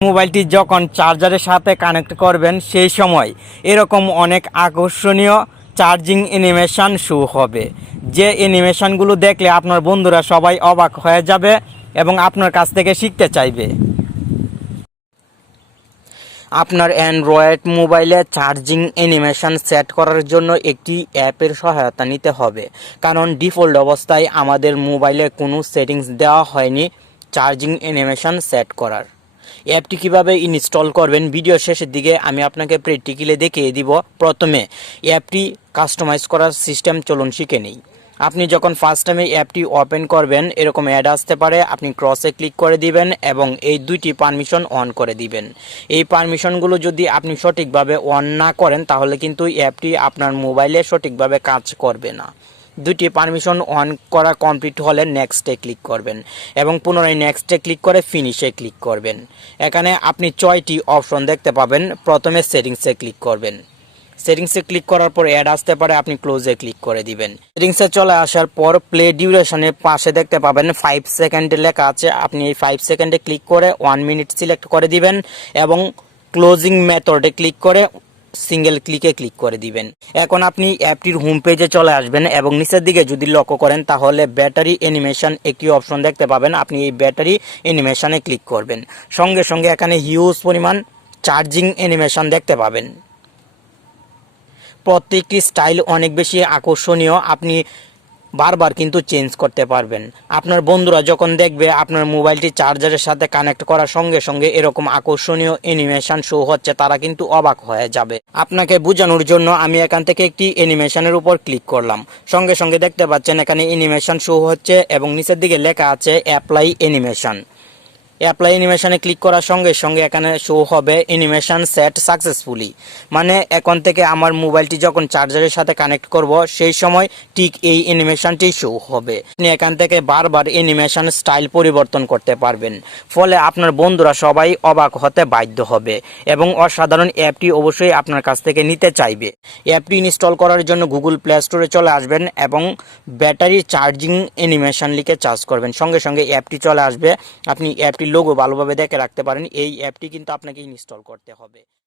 মোবাইলটি যখন চার্জারের সাথে কানেক্ট করবেন সেই সময় এরকম অনেক আকর্ষণীয় চার্জিং অ্যানিমেশন শো হবে, যে অ্যানিমেশনগুলো দেখলে আপনার বন্ধুরা সবাই অবাক হয়ে যাবে এবং আপনার কাছ থেকে শিখতে চাইবে। আপনার অ্যান্ড্রয়েড মোবাইলে চার্জিং অ্যানিমেশন সেট করার জন্য একটি অ্যাপের সহায়তা নিতে হবে, কারণ ডিফল্ট অবস্থায় আমাদের মোবাইলে কোনো সেটিংস দেওয়া হয়নি চার্জিং অ্যানিমেশন সেট করার। অ্যাপটি কীভাবে ইনস্টল করবেন ভিডিও শেষের দিকে আমি আপনাকে প্র্যাকটিক্যালি দেখিয়ে দিব। প্রথমে অ্যাপটি কাস্টমাইজ করার সিস্টেম চলুন শিখে নিই। আপনি যখন ফার্স্ট টাইমে অ্যাপটি ওপেন করবেন এরকম অ্যাড আসতে পারে, আপনি ক্রসে ক্লিক করে দিবেন এবং এই দুইটি পারমিশন অন করে দিবেন। এই পারমিশনগুলো যদি আপনি সঠিকভাবে অন না করেন তাহলে কিন্তু অ্যাপটি আপনার মোবাইলে সঠিকভাবে কাজ করবে না। দুটি পারমিশন অন করা কমপ্লিট হলে নেক্সটে ক্লিক করবেন এবং পুনরায় নেক্সটে ক্লিক করে ফিনিশে ক্লিক করবেন। এখানে আপনি 6টি অপশন দেখতে পাবেন। প্রথমে সেটিংসে ক্লিক করবেন। সেটিংসে ক্লিক করার পর অ্যাড আসতে পারে, আপনি ক্লোজে ক্লিক করে দিবেন। সেটিংসে চলে আসার পর প্লে ডিউরেশনের পাশে দেখতে পাবেন 5 সেকেন্ড লেখা আছে, আপনি এই 5 সেকেন্ডে ক্লিক করে 1 মিনিট সিলেক্ট করে দিবেন এবং ক্লোজিং মেথডে ক্লিক করে সিঙ্গেল ক্লিকে ক্লিক করে দিবেন। এখন আপনি অ্যাপটির হোম পেজে চলে আসবেন এবং নিচের দিকে যদি লক্ষ্য করেন তাহলে ব্যাটারি অ্যানিমেশন একটি অপশন দেখতে পাবেন, আপনি এই ব্যাটারি অ্যানিমেশনে ক্লিক করবেন। সঙ্গে সঙ্গে এখানে হিউজ পরিমাণ চার্জিং অ্যানিমেশন দেখতে পাবেন। প্রত্যেকটি স্টাইল অনেক বেশি আকর্ষণীয়, আপনি বারবার কিন্তু চেঞ্জ করতে পারবেন। আপনার বন্ধুরা যখন দেখবে আপনার মোবাইলটি চার্জারের সাথে কানেক্ট করার সঙ্গে সঙ্গে এরকম আকর্ষণীয় অ্যানিমেশন শো হচ্ছে, তারা কিন্তু অবাক হয়ে যাবে। আপনাকে বোঝানোর জন্য আমি এখান থেকে একটি অ্যানিমেশনের উপর ক্লিক করলাম। সঙ্গে সঙ্গে দেখতে পাচ্ছেন এখানে অ্যানিমেশন শো হচ্ছে এবং নিচের দিকে লেখা আছে অ্যাপ্লাই অ্যানিমেশন। অ্যাপ্লাই অ্যানিমেশনে ক্লিক করার সঙ্গে সঙ্গে এখানে শো হবে অ্যানিমেশন সেট সাকসেসফুলি, মানে এখন থেকে আমার মোবাইলটি যখন চার্জারের সাথে কানেক্ট করব সেই সময় ঠিক এই অ্যানিমেশনটি শো হবে। আপনি এখান থেকে বারবার অ্যানিমেশন স্টাইল পরিবর্তন করতে পারবেন, ফলে আপনার বন্ধুরা সবাই অবাক হতে বাধ্য হবে এবং অসাধারণ অ্যাপটি অবশ্যই আপনার কাছ থেকে নিতে চাইবে। অ্যাপটি ইনস্টল করার জন্য গুগল প্লে স্টোরে চলে আসবেন এবং ব্যাটারি চার্জিং অ্যানিমেশন লিখে সার্চ করবেন, সঙ্গে সঙ্গে অ্যাপটি চলে আসবে। আপনি অ্যাপটি লোগো ভালোভাবে দেখে রাখতে পারেন, এই অ্যাপটি কিন্তু আপনাকে ইনস্টল করতে হবে।